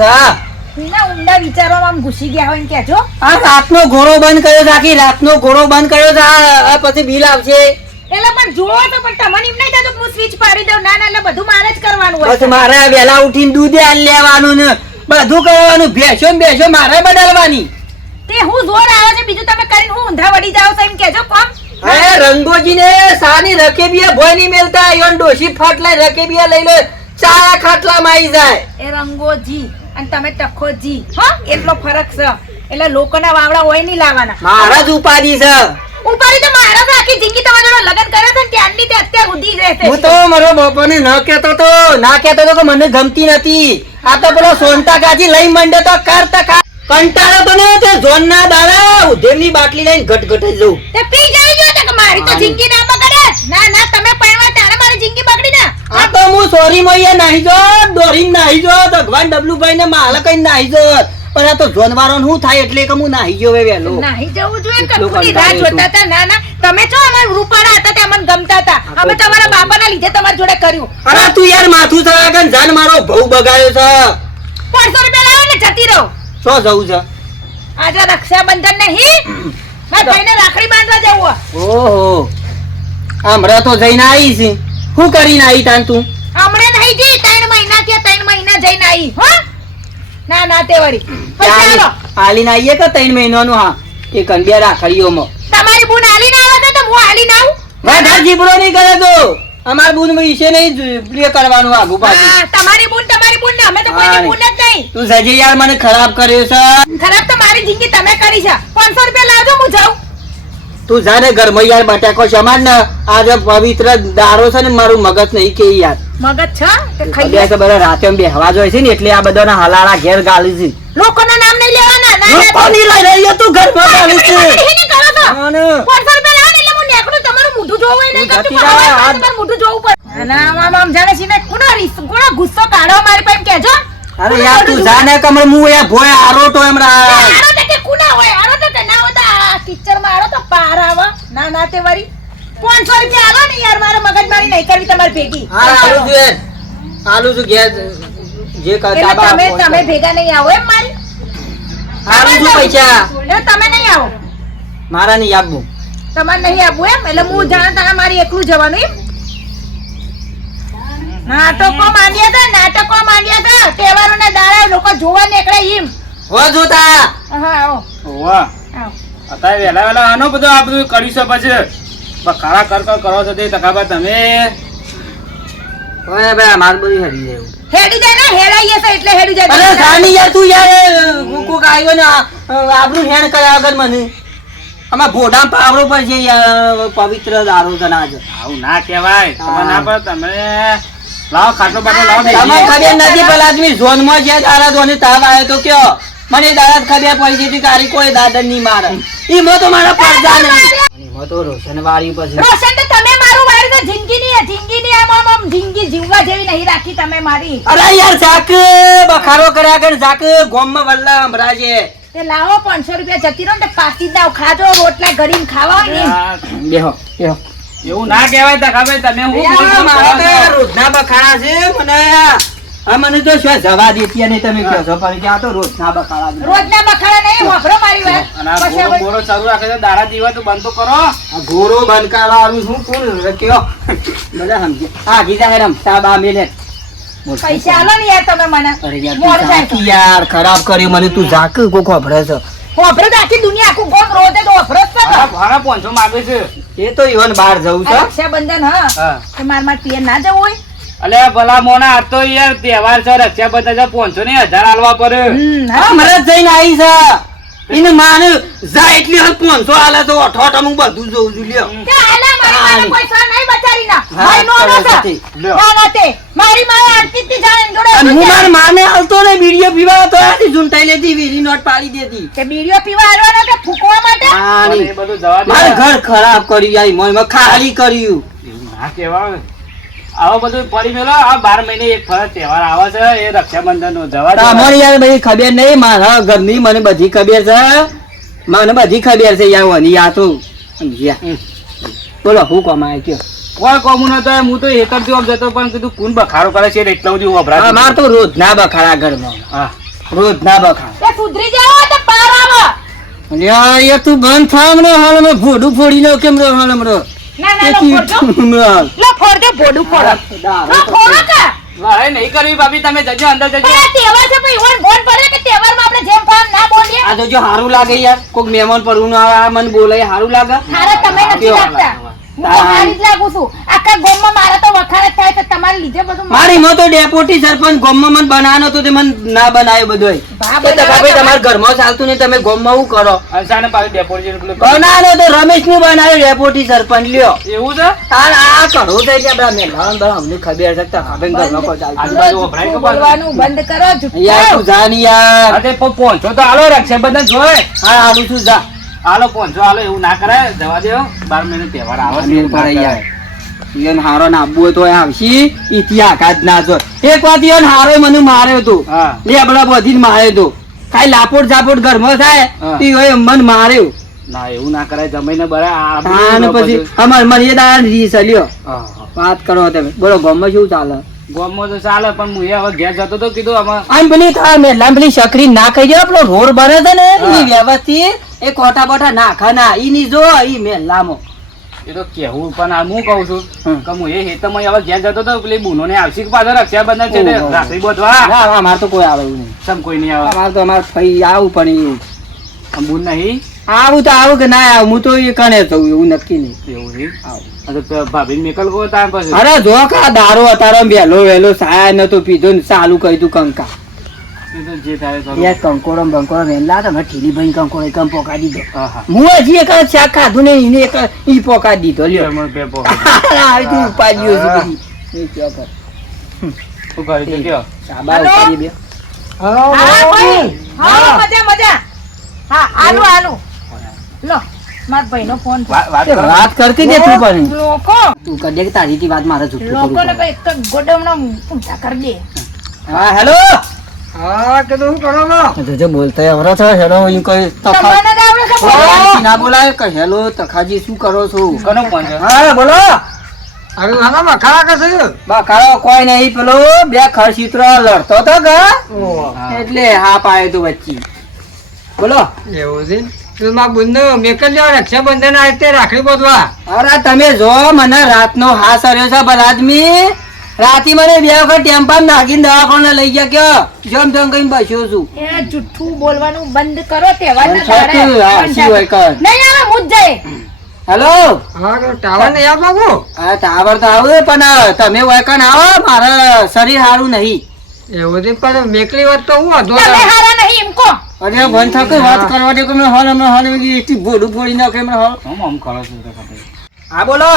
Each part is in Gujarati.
સા એના ઊંડા વિચારોમાં આમ ઘૂસી ગયા હોય ને કેજો. આ રાતનો ઘોડો બંધ કર્યો છે, આખી રાતનો ઘોડો બંધ કર્યો છે. આ પછી બિલ આવશે એટલે પણ જોવો તો પણ તમને એમ નહીં થતું કે હું સ્વિચ પાડી દઉં? ના ના, એટલે બધું મારે જ કરવાનું હોય. પછી મારે વહેલા ઉઠીને દૂધ આલ લેવાનું ને બધું કરવાનું. ભેંસો ને ભેંસો મારે બદલવાની. તે હું જોર આવે છે બીજું તમે કરીને હું ઊંધા વળી જાવ છો એમ કેજો કોમ. અરે રંગોજી ને સાની રકેબિયા ભોય ની મેલતા ઈવન ડોશી ફાટલા રકેબિયા લઈ લે ચાયા ખાટલા માં આવી જાય. એ રંગોજી અને તમે ટખોજી, હા એટલો ફરક છે. એટલે લોકોના વાવડા હોય નહીં લાવવાના. મારા જ ઉપાધિ છે. ઉપાડી તો મારા તો આખી જિંદગી તમારા જોડે લગન કરે છે ને ત્યારની તે અત્યાર સુધી જ રહેશે. હું તો મારો બાપાને ના કહેતો તો કે મને ગમતી નથી. આ તો પેલો સોનતા કાજી લઈ મંડે તો કરતા કંટાળો તો ને તે જોન ના દાડા ઉધેરની બાટલી લઈને ઘટઘટ જ જઉં. તે પી જઈ જો કે મારી તો જિંદગી ના બગડે. ના ના, તમે પૈણવા તારે મારી જિંદગી બગડી ના. આ તો હું સોરી મોઈએ નાહી જો દોરીન નાહી જો ભગવાન ડબલુભાઈ ને માલ કઈ નાહી જો. પણ આ તો જોનવારો શું થાય એટલે કે હું નાહી ગયો વેલો. નાહી જવું જોઈએ કટુની રાહ જોતા હતા. ના ના, તમે જો અમાર રૂપાળા હતા તે અમને ગમતા હતા. અમે તમારા બાપાના લીધે તમારી જોડે કર્યું. અરે તું યાર માથું થયા કે જાન મારો ભઉ બગાડ્યો છે. 500 રૂપિયા લાવો ને જતી રહો. શું જવું છે? આજે રક્ષાબંધન નહીં, મારા ભાઈને રાખડી બાંધવા જવું. ઓહો, હમણાં તો જઈને આવી છે. શું કરીને આવી તાન તું? હમણાં નહીં જી 3 મહિના થયા. 3 મહિના જઈને આવી. હો ના ના, તે વળી પૈસા આલો. હાલીને આવીએ કે 3 મહિનાનું? હા, એ કંડિયા રાખડીઓમાં તમારી બુન હાલી ના આવે તો હું હાલી ના આવું. વધારે જીબડો નહીં કરે તો અમાર બુન વિશે નહીં પ્રિય કરવાનું આગુ પાછું. હા, તમારી બુન ને અમે તો કોઈની બુન જ નહીં. તું સજે યાર મને ખરાબ કર્યો છે. ખરાબ તો મારી જિંદગી તમે કરી છે. 500 રૂપિયા લાવજો, હું જાઉં. તું જાને ઘરમાં યાર બટાકો સમાન ને આજે પવિત્ર દારો છે ને મારું મગજ નહીં કે યાર મગજ છે તે ખાઈ બે બધા રાતે બેહવા જોઈએ છે ને એટલે આ બધાના હાલાળા ઘેર ગાલી છે. લોકોના નામ નહીં લેવાના. ના ના, લોકોની લઈ રહ્યો તું ઘરમાં ગાલી છે. એને કરો તો હા ને 500 રૂપિયા લાવો એટલે હું નેકડું તમારું મોઢું જોવું હોય નહીં કરતું. તમારું મોઢું જોવું પડે. ના આમ જાણે છે ને કોનો ગુસ્સો કાઢો મારી પાસે કેજો. અરે યાર તું જાને કમર હું એ ભોય આરોટો એમરા આરો તો કે કુના હોય. આરો તો કે ના હોતા ટીચર માં આરો તો પાર આવે. ના ના, તે વરી 500 રૂપિયા આલો ને યાર. મારે મગજમારી નહીં કરવી તમારી ભેગી. હા આલુ છે આલુ છું ઘેર જે એટલે તમે ભેગા નહીં આવો એમ મારી. આલુ છું પૈસા એટલે તમે નહીં આવો. મારા નહીં આપવું. તમારે નહીં આપવું એમ? એટલે હું જાણે તારા મારી એકલું જવાનું એમ? નાટકો માંડ્યા હતા તહેવારોના દાડા લોકો જોવા નીકળે એમ. હો જોતા હા આવો વાહ, આવો. અત્યારે વહેલા વહેલા આનો બધો આ બધું કરી શકો છે. ખાડા કર કરો છો તે તકાબા તમે. ઓય બે માર બધું હરી જાય. હેડી જાય ને હેડાઈએ છે એટલે હેડી જાય. અરે સાની યાર તું યાર કોક આવ્યો ને આપણું હેણ કર્યા વગર મને આમાં ભોડા પાવરો પર છે યાર પવિત્ર દારો છે આજ. આવું ના કહેવાય. તમે ના પર તમે લાવો ખાટલો બાટલો લાવો. તમને ખબર નથી પેલા આદમી ઝોન માં છે દારા ધોને તાવ આવ્યો તો કયો મને દારા ખબર પડી હતી કે આરી કોઈ દાદન ની મારે ઈ મો તો મારા પડદા નહીં મો તો રોશન વાળી પછી રોશન તો તમે મારું વાળી તો જિંદગીની આમ જિંદગી જીવવા જેવી નહીં રાખી તમે મારી. અરે યાર જાક બખારો કર્યા કર જાક ગોમમાં વલ્લા અમરાજે તે લાવો 500 રૂપિયા જતી રહો ને પાસી દાવ ખાજો રોટલા ઘડીને ખાવા હોય ને. બેહો બેહો એવું ના કહેવાય તકાભાઈ. તમે હું બોલ મારા તો રોજના બખાડા છે મને આ મને તો શું જવા દેતી નહીં તમે કહો છો પણ કે આ તો રોજના બખાડા છે. રોજના બખાડા નહીં વાપરો મારી વાત. અને આ પછી ગોરો ગોરો ચાલુ રાખે છે દાડા દીવા તો બંધ તો કરો. આ ગોરો બંધ કરવાનું શું કોણ કયો બધા સમજે આ ગીતા હેરમ સાબા મેલે પૈસા આલો ને યાર તમે મને. અરે યાર મોર તું જાય જાકી યાર ખરાબ કર્યું મને તું જાક કો ખબરે છે વાપરો તો આખી દુનિયા આખું ગોમ રોજે તો વાપરો જ છે ને. ભાડા 500 માગે છે. એ તો ઈવન બહાર જવું છે આ રક્ષાબંધન હા હા, કે માર પિયર ના જવું હોય. અલે ભલા મોના આ તો યાર તહેવાર છે. રક્ષાબંધન છે 500 ને 1000 આલવા પડે. હા મરદ જઈને આવી છે એને માને જા એટલી હલ 500 આલે તો અઠોટ હું બધું જોઉં છું લ્યો તે આલા મારી માને કોઈ સર નહીં બચારી ના. હા, ભાઈ નો ચાલો, ના જતી. લ્યો. ના ના તે મારી માએ આરતી થી જાણે જોડે અને હું માર માને હાલતો ને બીડીઓ પીવા તો આથી ઝૂંટાઈ લેતી વીરી નોટ પાડી દેતી કે બીડીઓ પીવા આવવાનો કે ફૂકવા માટે. હા પણ ની એ બધું જવા દે. મારે ઘર ખરાબ કરી આઈ મને ખાલી કર્યું એવું ના કહેવાય. આવો બધું પડી મેલો. આ 12 મહિને એક ફરજ તહેવાર આવે છે એ રક્ષાબંધન નો જવા દે. તમારી યાર બધી ખબર નહીં મારા ઘરની મને બધી ખબર છે મને બધી ખબર છે યાર વની આ તો સમજ્યા બોલો હું કમાય કયો કોઈ કોમું નતો. હું તો એક જ જવાબ જતો પણ કીધું કોણ બખારો કરે છે એટલે એટલા સુધી વપરાય. અમાર તો રોજ ના બખાડા ઘરમાં હા રોજ ના બખા એ સુધરી જાવ તો પાર આવો. અલ્યા એ તું બંધ થા હમણાં હાલ અમે ભોડું ફોડી નાખ કેમ રો હાલ હમણાં ના ના લો ફોડજો. લો ફોડજો ભોડું ફોડો. લો ફોડો કે. લડાઈ નહીં કરવી ભાભી, તમે જજો અંદર જજો. એ તહેવાર છે ભાઈ ઈવન ગોન પડે કે તહેવારમાં આપણે જેમ ફામ ના બોલીએ. આ તો જો હારું લાગે યાર કોક મહેમાન પડવું ના આવે મને બોલાય હારું લાગે હારે તમે નથી લાગતા. હું તો હારી જ લાગુ છું. આખા ગામમાં મારા તો વખાણ જ થાય તો તમારે લીધે બધું મારી માં તો ડેપોટી સરપંચ ગામમાં મને બનાવવાનો તો તે મને ના બનાવ્યો બધોય બા તો ભાઈ તમારા ઘરમાં ચાલતું નહીં તમે ગામમાં શું કરો અચાનક પાછું ડેપોઝિટ પેલું બનાવ્યો તો રમેશ ને બનાવ્યો ડેપોટી સરપંચ લ્યો એવું છે. આ કરો થઈ ગયા આપડા મેલાન બા અમને ખબર છે કે ભાભી ઘરમાં કોઈ ચાલતું આજુબાજુ વપરાય કે બોલવાનું બંધ કરો યાર તું જા ની યાર અરે પહોંચો તો હાલો, રક્ષાબંધન જોય હા આલું છું જા હાલો પહોંચો હાલો, એવું ના કરાય, જવા દો. 12 મહિનો તહેવાર આવે છે, એવું ના પડે યાર કરાય. ઈયોન હારો નાબુ હોય તો આવશી ઇતિહાસ જ ના જો એક વાત ઈયોન હારો મને માર્યો તો હા. લેબડા બધીને માર્યો તો કાઈ લાપોટ ઝાપોટ ઘરમાં થાય હા. તો ઈયોએ મને માર્યો ના એવું ના કરાય, જમીને બરાબર અને પછી અમાર મર્યાદા રીસ લ્યો વાત કરો તમે બોલો ગામમાં શું ચાલે ગામમાં તો ચાલે, પણ હું હવે ઘેર જતો તો કીધું આમાં આમ પેલી તાર મેલા પેલી શકરી ના ખાઈ જાય પેલો રોડ બને છે ને ઈ વ્યવસ્થિત એ કોટા બોટા નાખા ના ઈ ની જો ઈ મેલામાં એ તો કેવું, પણ આ હું કહું છું હમ. કે હું એ હેતમાં હવે ઘેર જતો તો પેલી બુનો ને આવશે કે પાછો રક્ષાબંધન છે તે ઓહો. રાખડી બોધવા ના અમાર તો કોઈ આવે એવું નહીં સમ કોઈ નહીં આવે. અમાર તો અમાર ફઈ આવું પણ એવું આમ બુન નહીં આવું તો આવું કે ના આવું હું તો એ કણે થયું એવું નક્કી નહીં એવું છે. આવું. આ તો ભાભી મેકલ ગયો તાર પછી અરે જો કા દારૂ અતારો વહેલો વહેલો સાયા નતો પીધો ને ચાલુ કરી તું કંકા એ તો જે થાય તો યાર કંકોડો બંકોડો વેલા તો ઠીલી ભાઈ કંકોડો એકમ પોકા દીધો હા હા હું હજી એક શાક ખાધું ને એને એક ઈ પોકા દીધો લ્યો એમાં બે પો. આવી તું ઉપાડ્યો છે બધી. એ ક્યાં કર શું કરી તો કયો સાબા હલો? ઉપાડી બે હા ભાઈ હા મજા મજા હા આલુ આલુ લો માર ભાઈનો ફોન છે. વાત કરો. વાત કરતી દે તું પણ લોકો તું કર દે કે તારી થી વાત મારે જુઠ્ઠું લોકોને કરવું કઈ એક ગોડાઉનનો ઊંચા કરી દે. પડે. હા હેલો હા કીધું શું કરો છો? તો જે બોલતા અવરો છો હેલો ઈ કોઈ તખા તમને જ આવડે છે બોલવાનું? ના બોલાય કે હેલો તખાજી શું કરો છો કોનો ફોન છે? હા બોલો હવે આના મખાડા કે છે? બકાળો કોઈ નહીં પેલો બે ખરચિત્ર લડતો તો કે ઓહો. હા. એટલે હા પાયો તો વચ્ચે બોલો એવું છે? તું મારા બુનનો મેકલ જાવ રક્ષાબંધન આ રીતે રાખડી બાંધવા. અરે તમે જો મને રાતનો હાસ કર્યો છે ભલા આદમી રાતી મને બે વખત ટેમ્પા નાખીને દવાખાને લઈ ગયા કયો જમ જમ કઈ બસ્યો છું એ જુઠ્ઠું બોલવાનું બંધ કરો તહેવારના પણ સાચું, દાડે. હા, શી હોય કર. નહીં આવે હું જ જઈએ. હેલો હા તો ટાવર નહીં આપ બાબુ? હા ટાવર તો આવે પણ તમે વૈકન આવો મારે શરીર સારું નહીં એવું છે પણ મેકલી વાત તો હું હતો તમે હારા નહીં એમ કહો. અરે બંધ થકે વાત કરવા દે કે મેં હાલ અમે હાલ એટલી ભોડું ફોડી નાખે મેં હાલ આમ આમ કરો છો તો ખબર. હા બોલો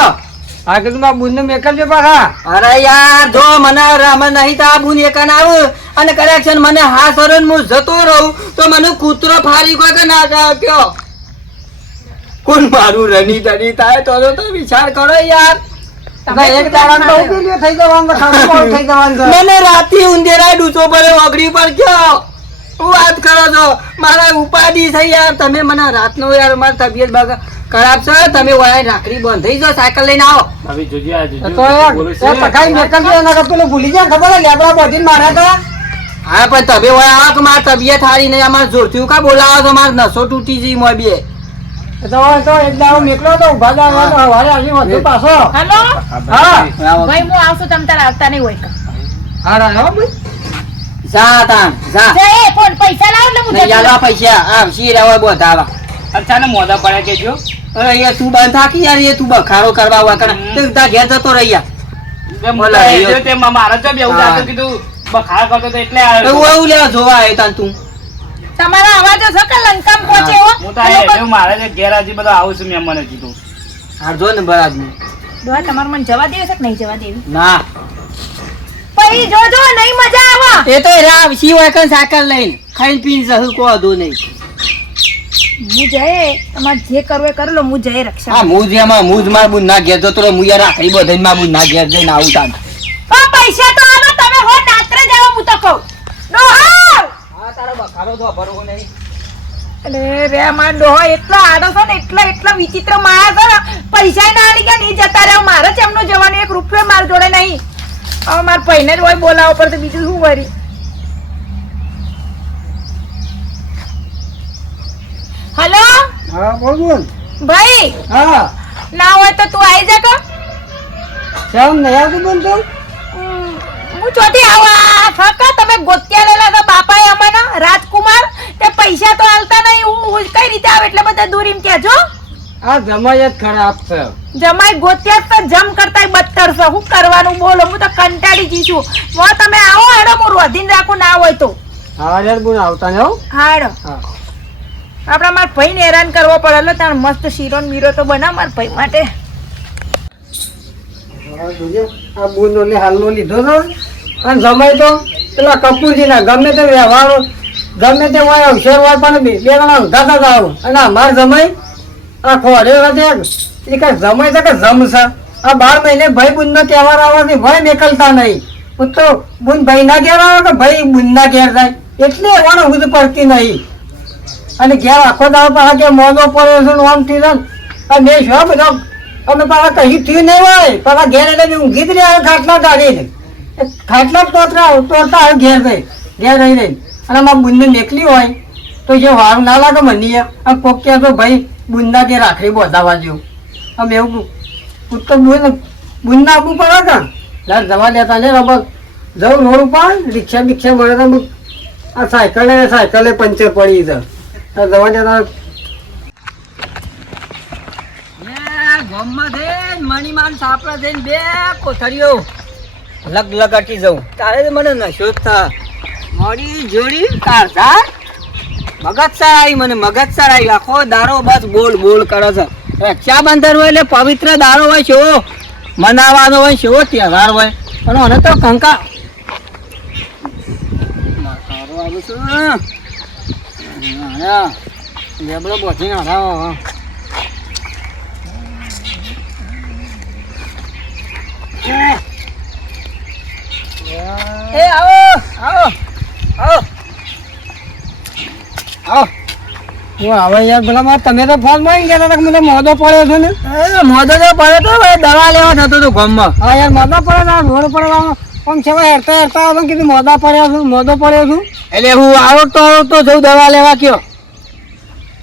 હા કીધું મારા બુનનો મેકલ છે પાછા. અરે યાર જો મને રામ નહીં તો આ બુન એકાન આવું અને કદાચ છે ને મને હા સરણ હું જતો રહું તો મને કૂતરો ફારી કોઈ કે ના જાવ કયો કોણ મારું રની તની થાય તો વિચાર કરો યાર એક દાડામાં તો ઉકેલ્યો થઈ જવાનું તો ખાલી મોડું થઈ જવાનું છે. મને રાતી ઉંદેરા ડૂચો પડે ઓગળી પર કયો હું વાત કરો છો મારા ઉપાધિ થઈ યાર તમે મને રાતનો યાર મારી તબિયત બગા ખરાબ છે તમે ઓય રાખડી બંધ થઈ જાઓ સાયકલ લઈને આવો ભાભી જોજે આ જોજો. તો યાર, બોલું એ છે. તખાઈ મેકલ છે એના કરતા પેલું ભૂલી જાય ખબર છે લેબડા બધીને માર્યા હતા. હા પણ તમે ઓય આવો કે મારી તબિયત સારી નહીં અમારે જોરથી કા બોલાવો છો મારે નસો તૂટી જઈ મોય બે તો એક દાડો મેકલો તો ઉભા જવા તો હવારે આવી વધુ પાછો. હલો હા ભાઈ હું આવશું તમ તારે આવતા નહીં હોય કાં. હા રાજા ભાઈ. જા તાન જા જઈએ પણ પૈસા લાવો એટલે હું નહીં જતી આલવા રહું. પૈસા આવશી રહેવા બોધાવા અચાનક મોઢા પડ્યા કેજો. અરે યાર તું બંધ થાકી યાર એ તું બખારો કરવા વાકડા તે તાર ઘેર જતો રહી યાર બે બોલો, મોઢા એ એ તે મારા તો બેવું હા. જાતું કીધું બખાડા કરતો તો એટલે આવ્યો. એવું એવું લેવા જોવા આવ્યો તાન તું તમારા અવાજો છે કે લંકામ પહોંચે એવો? હું તો આ જો મારે જે ઘેર હજી બધો આવું છું મેં મને કીધું. હાર જો ને બરાબર ડોહા, તમારે મને જવા દેવી છે કે નહીં જવા દેવી? ના પછી જોજો નહીં મજા આવે. એ તો રાવ સી હોય કન સાયકલ લઈને ખાઈને પીને જહુ કો દો નહીં હું જઈએ તમારે જે કરવું એ કરી લો. હું જઈએ રક્ષા. હા મુજ એમાં મુજ માર બુન ના ઘેર જતો રહો હું યાર રાખડી બધાઈને માર બુન ના ઘેર જઈને આવું તાન પણ પૈસા તો આલો તમે હો રાત્રે જાઓ હું તો કહું. ડોહા! હા તારો બખારો તો ભરવો નહીં અરે રે માર ડોહા એટલો આડો છે ને એટલો વિચિત્ર માયા છે ને પૈસા ના આલી ગયા નહીં જતા રહે. મારે જ એમનું જવાનું 1 રૂપિયો માર જોડે નહીં. હવે મારા ભાઈને જ હોય બોલાવો પડે તો બીજું શું વળી. હલો હા બોલ બોલ. ભાઈ હા ના હોય તો તું આવી જા કે કેમ નહીં આવતું બોલ તું? હું ચોથી આવા ફકા તમે ગોત્યા લેલા તો બાપાએ અમને રાજકુમાર તે પૈસા તો આલતા નહીં હું કઈ રીતે આવે એટલે બધા દૂર એમ કહેજો આ જમાય જ ખરાબ છે. જમાઈ ગોત્યા તો જમ કરતાય બદતર છે હું કરવાનું બોલો હું તો કંટાળી ગઈ છું હવે તમે આવો હેડો હું રોધીને રાખું ના હોય તો હા યાર બોલ આવતા ને હો. હા હેડો હા આપણા મારા ભાઈને હેરાન કરવો પડે એટલે તાર મસ્ત શીરો ને મીરો તો બનાવ મારા ભાઈ માટે હા, જોજે. આ બુનો ને હાલનો લીધો તો અને જમાય તો પેલા કપૂરજીના ગમે તે વ્યવહાર ગમે તે હોય અવસર હોય પણ બે જણા ઊંઘાતા જ આવું અને અમાર જમાય આ ખોડે વધે એ કઈ જમાય છે કે જમશે આ 12 મહિને ભાઈ બુન નો તહેવાર આવવાથી ભાઈ મેકલતા નહીં હું તો બુન ભાઈ ના ઘેર આવે કે ભાઈ બુન ના ઘેર જાય એટલે એવાનો હું પડતી નહીં અને ઘેર આખો દાડો પાછા કે મોજો પડ્યો છે ને આમ થી અને મેં શું બધો અમે પાછા કहीं થયું નહીં હોય પાછા ઘેર એટલે ઊંઘી જ રહ્યા ખાટલા કાઢીને ખાટલા તોડતા આવે ઘેર રહી અને અમારા બુનને નીકળી હોય તો જે વાર ના લાગે મને આ કોક ક્યાં તો ભાઈ બુનના કે રાખડી બોધાવા જેવું અમે એવું તો બુનના આપવું પડે કાં લાલ જવા દેતા ને રબર જવું રોડ ઉપર રિક્ષા બિક્ષા મળે તો આ સાયકલે પંચર પડી છે આ જવા દેતા ગામમાં જઈને મણીમાન સાપડા જઈને બે કોથળીઓ લગલગાટી જવું તારે મને નશો જ થા મોડી જોડી કારધાર મગજસાર આવી મને મગજસાર આવી આખો દારો બસ બોલ બોલ કરે છે રક્ષાબંધન હોય એટલે પવિત્ર દારો હોય છે મનાવાનો હોય છે તહેવાર હોય પણ મને તો કંકા સારું આવું છું લેબડો બોધી નાખાવો એ આવો આવો આવો આવો હું હવે યાર પેલા તમે તો ફોન માં ગયા હતા કે મને મોદો પડ્યો છે ને મોદો તો પડ્યો તો ભાઈ દવા લેવા થતો હતો ગામમાં હા યાર મોદો પડ્યો રોડ પર આમ છે હેરતા હેરતા આવતો કીધું મોદો પડ્યો છું એટલે હું આવતો જઉં દવા લેવા કયો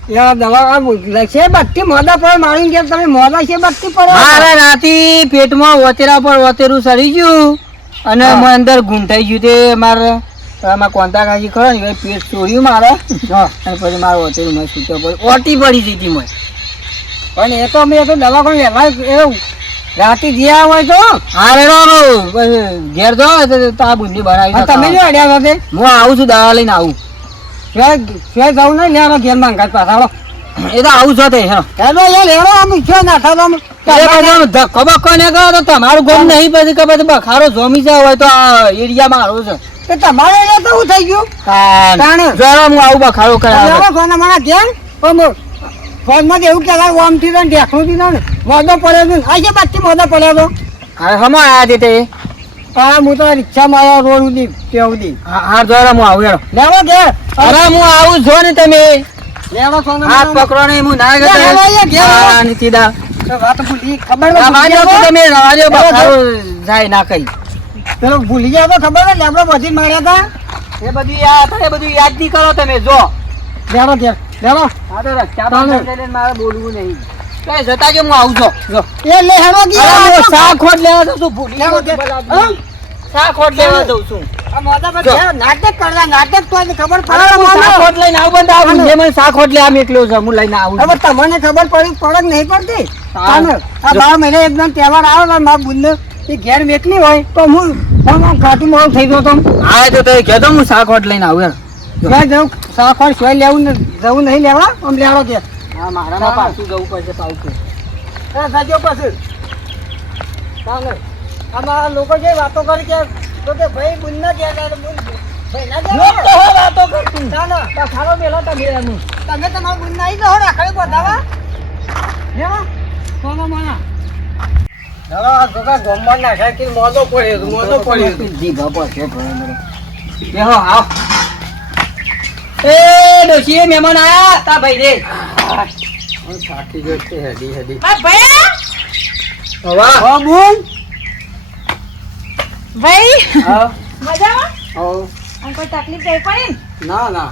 યાર દવા છે બત્તી મોદા પર મારી ગયા તમે મોદા છે બત્તી પડે મારા રાતી પેટમાં વતેરા પર વતેરું સડી ગયું અને હા. મને અંદર ગુંઠાઈ ગયું તે મારે કોંતા કાજી ખરો ને પેટ ચોર્યું મારે અને પછી મારે વતેરું મેં સૂતો પડ્યું ઓટી પડી જઈ હતી મેં પણ એ તો મેં તો દવા કોઈ વ્યવહાર એવું રાતે જ્યાં હોય તો હા રે ઘેર જાઓ તો તા બુંદી બનાવી તમે જો અડ્યા હતા હું આવું છું દવા લઈને આવું શ્વેત જવું નહીં લેવાનો ઘેર માંગા પાછા એ તો આવું છો તે હા હેલો યાર લેવો આમ છે ના થાવ આમ ધક્કો બક્કો ને કરો તો તમારું ગમ નહીં પછી કે પછી બખારો જોમી જાય હોય તો આ એરિયા મારો છે તો તમારે અહીંયા તો શું થઈ ગયું તાણે. જરા હું આવું બખારો કરાવ ફોન અમારા ઘેર ફોન માં એવું કહેવાય ઓમ થી ઢેકણું થી ને મોદો પડ્યો છે આ છે બાકી મોદો પડ્યો તો હમણાં આયા તે તે હા હું તો રિક્ષામાં આવ્યો રોડ સુધી ત્યાં સુધી હા જરા હું આવું યાર લેવો ઘેર અરે હું આવું છો ને તમે લેવો ફોન હાથ પકડો ને હું ના લે, લે, લે, ઘેર આવો. ગયો નીતિદા વાત ભૂલી ખબર રવાજો તો તમે રવાજો બખારો જાય ના કઈ પેલો ભૂલી ગયા તો ખબર ને આપણે બધી માર્યા હતા એ બધું યાદ એ બધું યાદ નહીં કરો તમે જો લેવો ઘેર લેવો હા તો રક્ષાબંધન લઈને મારે બોલવું નહીં કઈ જતા જો હું આવું છો જો એ લે હેરો અરે હું ગયા શાખોટ લેવા જઉં છું ભૂલી લેવો ગયો ઘેર. છું બધા. શાખોટ લેવા જઉં છું આ મોદા પર જો. ઘેર નાટક કરતા નાટક તો આજે ખબર અરે હું પડે શાખોટ લઈને આવું બંધ આવું જે મને શાખોટ લે આમ એકલો છું હું લઈને આવું હવે છું. તમને ખબર પડી પડે કે નહીં પડતી હા. તાને આ જો. 12 મહિને એકદમ તહેવાર આવે ને મારા બુનને એ ઘેર મેકલી હોય તો હું ઘાટી મોડું થઈ ગયો તો હા તો તે કહેતો હું શાખોટ લઈને આવું યાર ત્યાં જવું સાખર સોય લેવું ને જવું નહીં લેવા આમ લેવાનો કે હા મારામાં પાછું જવું પડશે પાછું સાજો પછી તાને આમાં લોકો જે વાતો કરી કે તો કે ભાઈ બુનના ઘેર જાય બુન ભાઈના ઘેર હું તો હવે વાતો કરતું તાને ખારો મેલો તમે એનું તમે તમારા બુનના આવી જાઓ રાખડી બધાવા લેવા કોનો માના હવે આ જોકા ગોમમાં નાખ્યા કે મોદો પડ્યો દીઘા પડશે ભણે બેહો આવ એ ડોશી મહેમાન આયા તા ભાઈ રે થાકી ગયો છે હેડી હેડી આ ભાઈ વાહ હા બુન ભાઈ હા મજામાં હા આમ કોઈ તકલીફ થઈ પડી ને? ના ના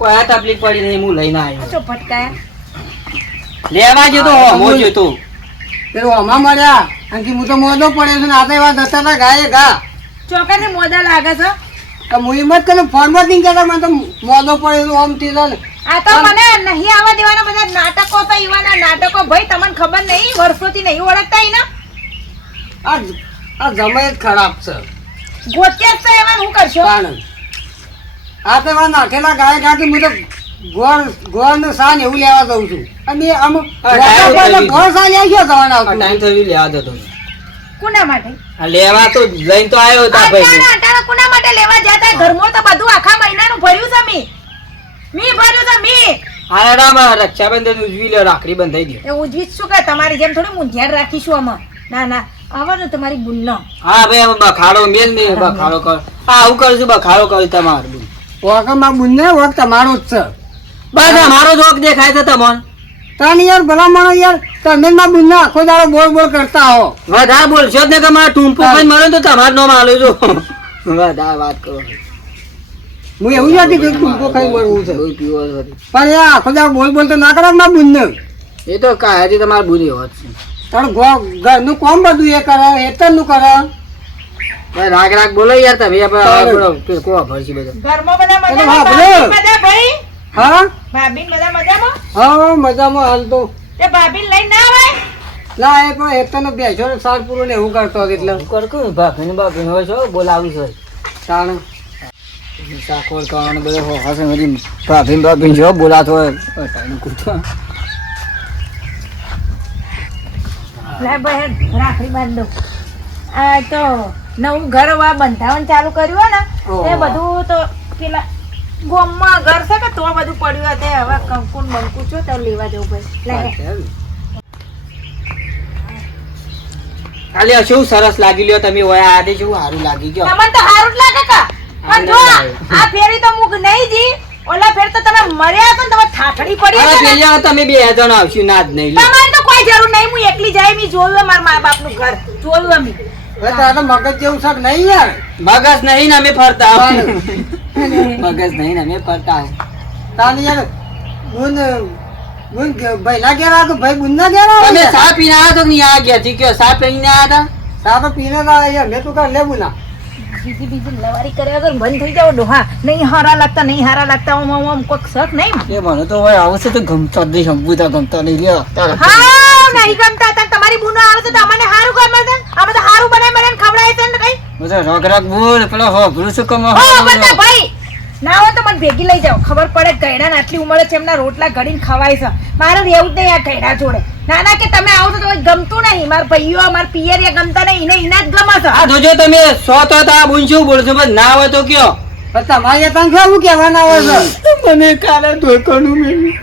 કોઈ આ તકલીફ પડી નહીં હું લઈને આવ્યો ચો ફટકાયા લેવા જતો હો જતો પેલું આમાં મળ્યા અને હું તો મોદો પડ્યો છું ને આ તો એવા દત્તા હતા ગાય ઘા ચોકાને મોદા લાગે છે તો હું એમ જ કરું ફોનમાં જ નહીં કહેતા મને તો મોદો પડ્યો છું આમ થી ને આ તો મને નહીં આવવા દેવાના બધા નાટકો તો એવાના નાટકો ભાઈ તમને ખબર નહીં વર્ષોથી નહીં ઓળખતા એના આ જમાઈ જ ખરાબ છે ગોત્યા જ છે એવા હું કરશો કારણ આ તો એવા નાખેલા ગાય ઘા કે હું તો ગોળ ને સાન એવું લેવા દઉં છું અને આમ ગોળ સાન આવી ગયો જવાના ટાઈમ થયું લેવા જતો કોના માટે આ લેવા તો લઈને તો આવ્યો હતા ભાઈ અટાણા કોના માટે લેવા જતા ઘરમાં તો બધું આખા મહિનાનું ભર્યું છે મી ભર્યું છે મી હા રામ રક્ષાબંધન ઉજવી લ્યો રાખડી બંધાઈ દો એ ઉજવી જ શું કે તમારી જેમ થોડું હું ધ્યાન રાખીશું આમાં ના આવવાનું તમારી બુનનો હા ભાઈ અમે બખાડો મેલ નહીં બખાડો કર આવું કરશું બખાડો કર તમારું વખમાં બુનને વખ તમારો જ છે બસ અમારો જોક દેખાય છે તમને તને યાર ભલા માણો યાર તમે માં બુનને આખો દાડો બોલ કરતા હો વધારે બોલશો જ ને કે મારા ટૂંપો ખાઈ મરે તો તમારું નામ આલો છો વધારે વાત કરો હું એવું નથી કે ટૂંકો ખાઈ મરવું છે બહુ પીવો છે. પણ યાર આખો દાડો બોલ તો ના કરે માં બુનને એ તો કાયથી તમારે ભૂલી હોત છે તારું ઘરનું કોમ બધું એ કરે હેતરનું કરે ભાઈ રાગ બોલો યાર તમે આપણે કોવા ભરશી બધા ઘરમાં બધા એટલે મજામાં હા, ભલે. ભાભી બધા ભાઈ હા ભાભી બધા મજામાં હા મજામાં હાલ તો તે ભાભી લઈને ના આવે ના એ પણ હેતરનો બેસો ને સાર પૂરો ને એવું કરતો હતો એટલે કરકું ભાભીને બાપીને હોય છો બોલાવું છે તાણ સાકોર કરવાનું બધું હશે બધી ભાભીને જો બોલાતો હોય ટાઈમ કૂટવા લે બહેન રાખડી બાંધ દો આ તો નવું ઘર વા બંધાવન ચાલુ કર્યું હોય ને એ બધું તો પેલા ગોમમાં ઘર છે કે તો બધું પડ્યું હોય તે હવે કંકુન બંકુ છો તો લેવા જવું ભાઈ ખાલી શું સરસ લાગી લ્યો તમે ઓય આદે શું સારું લાગી ગયો તમને તો સારું જ લાગે કા પણ જો આ ફેરી તો મુક નહીં જી ઓલા ફેર તો તમે મર્યા તો તમે ઠાઠડી પડી અરે હશે ને. પેલી તમે બે જણ આવશું ના જ નહીં લે તમારે તો કોઈ જરૂર નહીં હું એકલી જાય મી જોયું મારા મા બાપનું ઘર જોયું અમે હવે તારે મગજ જેવું છે કે નહીં યાર મગજ નહીં ને અમે ફરતા આવું. મગજ નહીં ને અમે ફરતા આવું. તાને યાર બુન ભાઈ ના ઘેર આવ્યો ભાઈ બુન ના ઘેર તમે આવ્યો ચા પીને આવ્યા તો નહીં આ ગયા કયો ચા પીને આવ્યા સા તો પીને ના યાર મેં તું કાઢ લેવું ના બીજી લવારી કર્યા વગર બંધ થઈ જાવ ડોહા નહીં હારા લાગતા ઓમ કોઈક શક નહીં હતા એ મને તો હોય આવશે તો ગમતો જ નહીં સંપૂતા ગમતો નહીં લ્યો હા નહીં ગમતા હતા તમારી બુનો આવે છે તો અમને હારું ગમે છે અમે તો હારું બનાવીને ખવડાવે છે ને કઈ બધા રોકરાક બોલ પેલો હો ભૂલું શું કમો હો બધા ભાઈ ના હોય તો મને ભેગી લઈ જાઓ ખબર પડે ગયડા આટલી ઉંમરે છે એમના રોટલા ઘડીને ખવાય છે મારે રહેવું જ નહીં આ ગયડા જોડે ના કે તમે આવો તો ગમતું નહીં મારા ભાઈઓ મારા પિયરિયા ગમતા નહીં એના જ ગમે છે આ જોજો તમે સો તો આ બુન શું બોલશો બસ ના હોય તો કયો પણ તમારે તને કેવું કહેવાના હોય છે મને કાલે ધોકણું મેળવી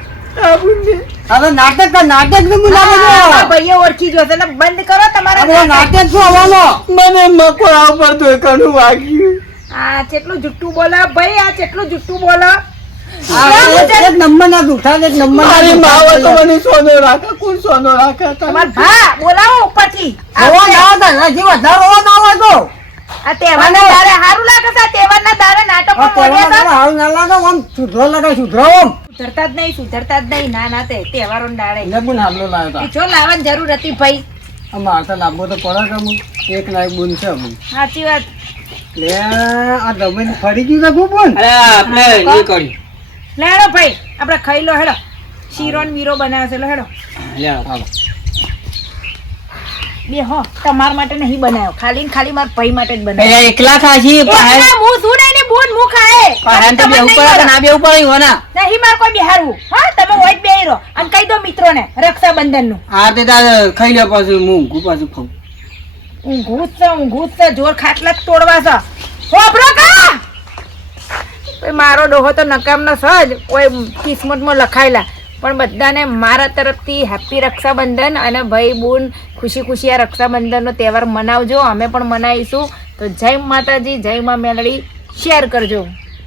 આ બુનને હવે નાટક નું બોલાવે મારા છે ભાઈઓ ઓળખી જશે ને બંધ કરો હવે તમારા નાટક શું આવવાનો મને મકોડા ઉપર ધોકણું વાગ્યું આ કેટલું જુઠ્ઠું બોલે ભાઈ આ કેટલું જુઠ્ઠું બોલે એક નંબર ના દુઠા એક નંબર મારી માં હોય તો મને સોનો રાખે કોણ સોનો રાખે તમાર ભા બોલાવો ઉપરથી આ હજી વધારો ના હોય તો આ તહેવારના દાડે હારું લાગે છે આ તહેવારના દાડે નાટકો મોડ્યા છે હાલ ના લાગે આમ સુધરો લગાય સુધરો આમ સુધરતા જ નહીં ના તે તહેવારો દાડે લેબુન હાલો લાવ્યો એ જો લાવવાની જરૂર હતી ભાઈ અમાર તો લાંબો તો પડે કે અમુક એક ના એક બુન છે અમુક સાચી વાત લે આ દમન ફરી ગયું છે બુન અરે આપણે એ કર્યું લેડો ભાઈ આપણે ખાઈ લો હેડો શીરો ને વીરો બનાવ્યો છે લો હેડો લે હાલો બે હો તમાર માટે નહીં બનાવ્યો ખાલી ને ખાલી મારા ભાઈ માટે જ બનાવ્યો એ એકલા ખાશી એકલા હું શું નહીં ને બુન હું ખાય પહાડ તો બે ઉપર ના બે ઉપર આવ્યો ના નહીં માર કોઈ બિહારવું હા તમે હોય જ બેહી રહો અને કહી દો મિત્રોને રક્ષાબંધન નું હા તે તાર ખાઈ લે પાછું હું પાછું ખાઉં ઊંઘું જ છે જોર ખાટલા જ તોડવા છે હોભરો કા ભાઈ મારો ડોહો તો નકામનો સજ કોઈ કિસ્મતમાં લખાયેલા પણ બધાને મારા તરફથી હેપી રક્ષાબંધન અને ભાઈ બુન ખુશી આ રક્ષાબંધનનો તહેવાર મનાવજો અમે પણ મનાવીશું તો જય માતાજી જય મા મેલડી શેર કરજો